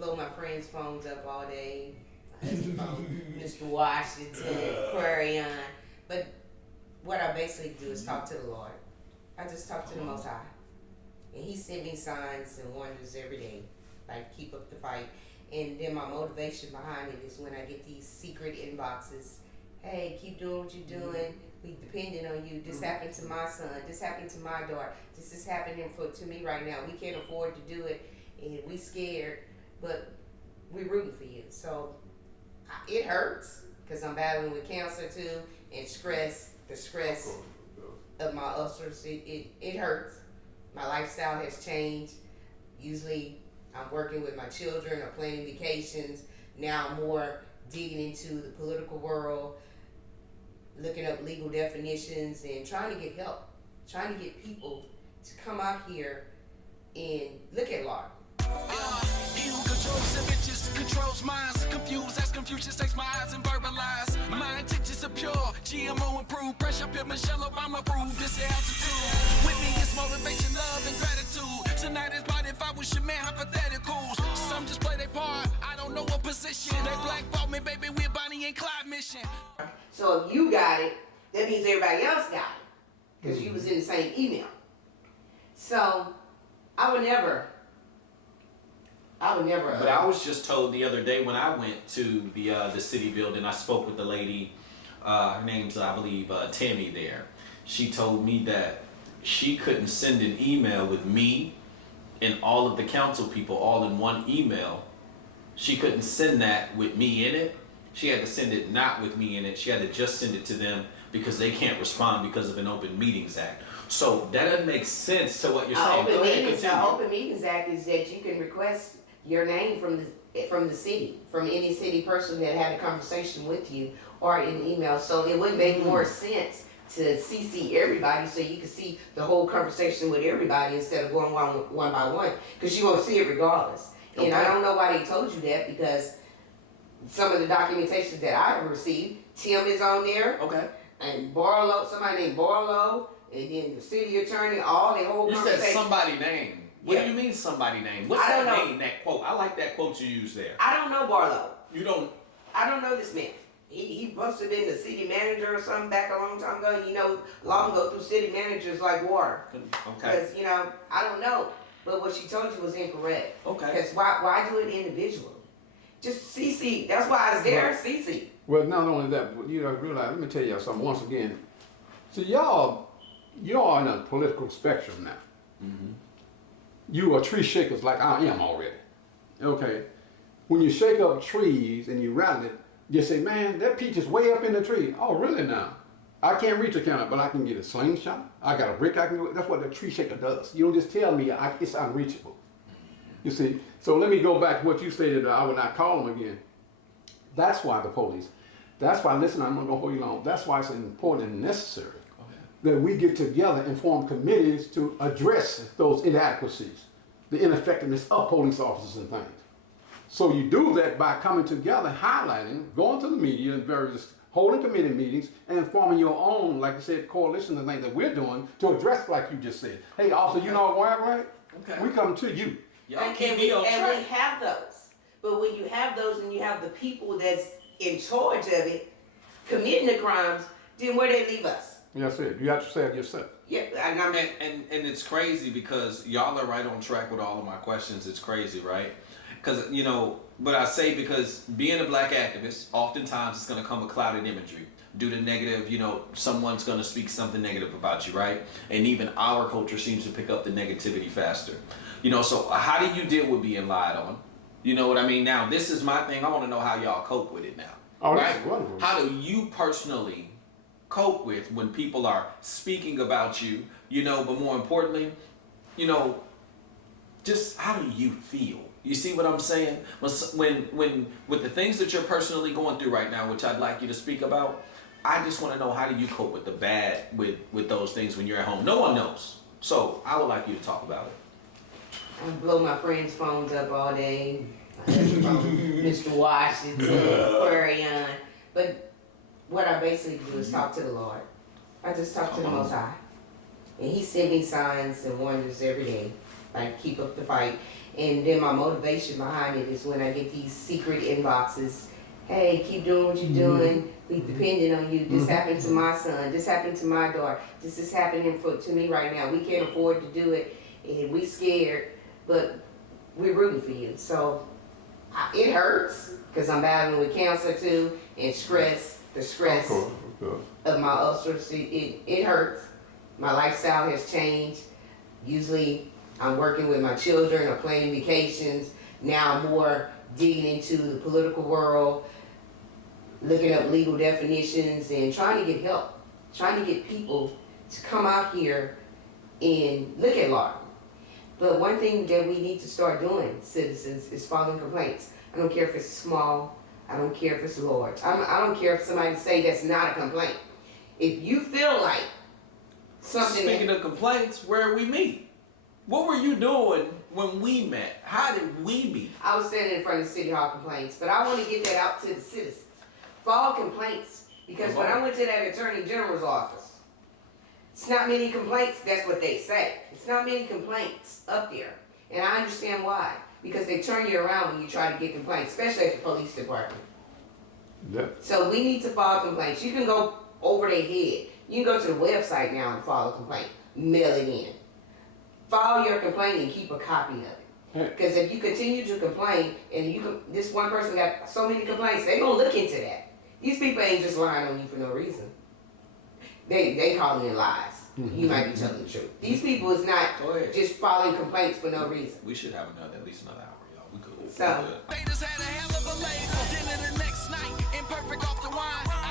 blow my friends' phones up all day. My husband's phone, Mr. Washington, Aquarian. But what I basically do is talk to the Lord. I just talk to the Most High. And He sent me signs and wonders every day. Like, keep up the fight. And then my motivation behind it is when I get these secret inboxes. Hey, keep doing what you're doing. We depending on you. This happened to my son. This happened to my daughter. This is happening to me right now. We can't afford to do it. And we scared. But we're rooting for you. So it hurts because I'm battling with cancer too and stress. The stress of my ulcers, it hurts. My lifestyle has changed. Usually I'm working with my children or planning vacations. Now I'm more digging into the political world, looking up legal definitions and trying to get help, trying to get people to come out here and look at law. He who controls images, controls minds, confused as Confucius takes my eyes and verbalize. My intentions are pure, GMO improved, pressure up Michelle Obama approved. This is altitude. With me is motivation, love, and gratitude. Tonight is about if I was your man, hypotheticals. Some just play their part, I don't know what position. They blackball me, baby, we're Bonnie and Clyde mission. So if you got it, that means everybody else got it. Because you was in the same email. So I would never. But I was just told the other day when I went to the city building, I spoke with the lady, her name's, I believe, Tammy there. She told me that she couldn't send an email with me and all of the council people all in one email. She couldn't send that with me in it. She had to send it not with me in it. She had to just send it to them because they can't respond because of an Open Meetings Act. So that doesn't make sense to what you're saying. The Open Meetings Act is that you can request your name from the city, from any city person that had a conversation with you or in email. So it would make more sense to CC everybody so you can see the whole conversation with everybody instead of going one by one, because you won't see it regardless. Okay. And I don't know why they told you that, because some of the documentation that I have received, Tim is on there. Okay. And Barlow, somebody named Barlow, and then the city attorney, all the whole conversation. You said somebody name. What do you mean somebody name? What's that name, that quote? I like that quote you used there. I don't know Barlow. You don't? I don't know this man. He must have been the city manager or something back a long time ago. You know, law go through city managers like water. Okay. Because, I don't know. But what she told you was incorrect. Okay. Because why do it individually? Just CC. That's why it's there, CC. Well, not only that, but you realize, let me tell y'all something once again. So y'all in a political spectrum now. Mm-hmm. You are tree shakers like I am already. Okay. When you shake up trees and you rattle it, you say, man, that peach is way up in the tree. Oh, really now? I can't reach a counter, but I can get a slingshot. I got a brick I can do. That's what the tree shaker does. You don't just tell me it's unreachable. You see? So let me go back to what you stated, I would not call them again. That's why the police, that's why, listen, I'm not going to hold you long. That's why it's important and necessary that we get together and form committees to address those inadequacies, the ineffectiveness of police officers and things. So you do that by coming together, highlighting, going to the media and various holding committee meetings and forming your own, like I said, coalition and things that we're doing to address, like you just said. Hey, officer, you know why, right? Okay. We come to you. And we have those. But when you have those and you have the people that's in charge of it committing the crimes, then where they leave us? Yes, you have to say it yourself. Yeah, and it's crazy because y'all are right on track with all of my questions. It's crazy, right? Because, but I say because being a black activist, oftentimes it's going to come with clouded imagery due to negative, someone's going to speak something negative about you, right? And even our culture seems to pick up the negativity faster. So how do you deal with being lied on? You know what I mean? Now, this is my thing. I want to know how y'all cope with it now. Oh, right? That's wonderful. How do you personally cope with when people are speaking about you, but more importantly, just how do you feel? You see what I'm saying? When with the things that you're personally going through right now, which I'd like you to speak about, I just want to know, how do you cope with the bad, with those things when you're at home? No one knows. So I would like you to talk about it. I blow my friends' phones up all day. My husband's phone, Mr. Washington, Aquarian. But what I basically do is talk to the Lord. I just talk to the Most High. And He sent me signs and wonders every day. Like, keep up the fight. And then my motivation behind it is when I get these secret inboxes. Hey, keep doing what you're doing. We depending on you. This happened to my son. This happened to my daughter. This is happening to me right now. We can't afford to do it, and we scared, but we're rooting for you. So it hurts because I'm battling with cancer too and stress. The stress of my ulcers. It hurts. My lifestyle has changed. Usually, I'm working with my children or planning vacations. Now I'm more digging into the political world, looking up legal definitions and trying to get help, trying to get people to come out here and look at law. But one thing that we need to start doing, citizens, is filing complaints. I don't care if it's small, I don't care if it's large. I don't care if somebody say that's not a complaint. If you feel like something... Speaking of complaints, where we meet? What were you doing when we met? How did we meet? I was standing in front of City Hall complaints, but I want to get that out to the citizens. File complaints, because when I went to that Attorney General's office, it's not many complaints, that's what they say. It's not many complaints up there. And I understand why. Because they turn you around when you try to get complaints, especially at the police department. Yep. So we need to file complaints. You can go over their head. You can go to the website now and file a complaint. Mail it in. File your complaint and keep a copy of it. Because if you continue to complain and this one person got so many complaints, they're going to look into that. These people ain't just lying on you for no reason. They calling it lies. You might be telling the truth. These people is not just filing complaints for no reason. We should have at least another hour, y'all. We could. So. Raiders had a hell of a label. Dinner the next night, imperfect off the wine.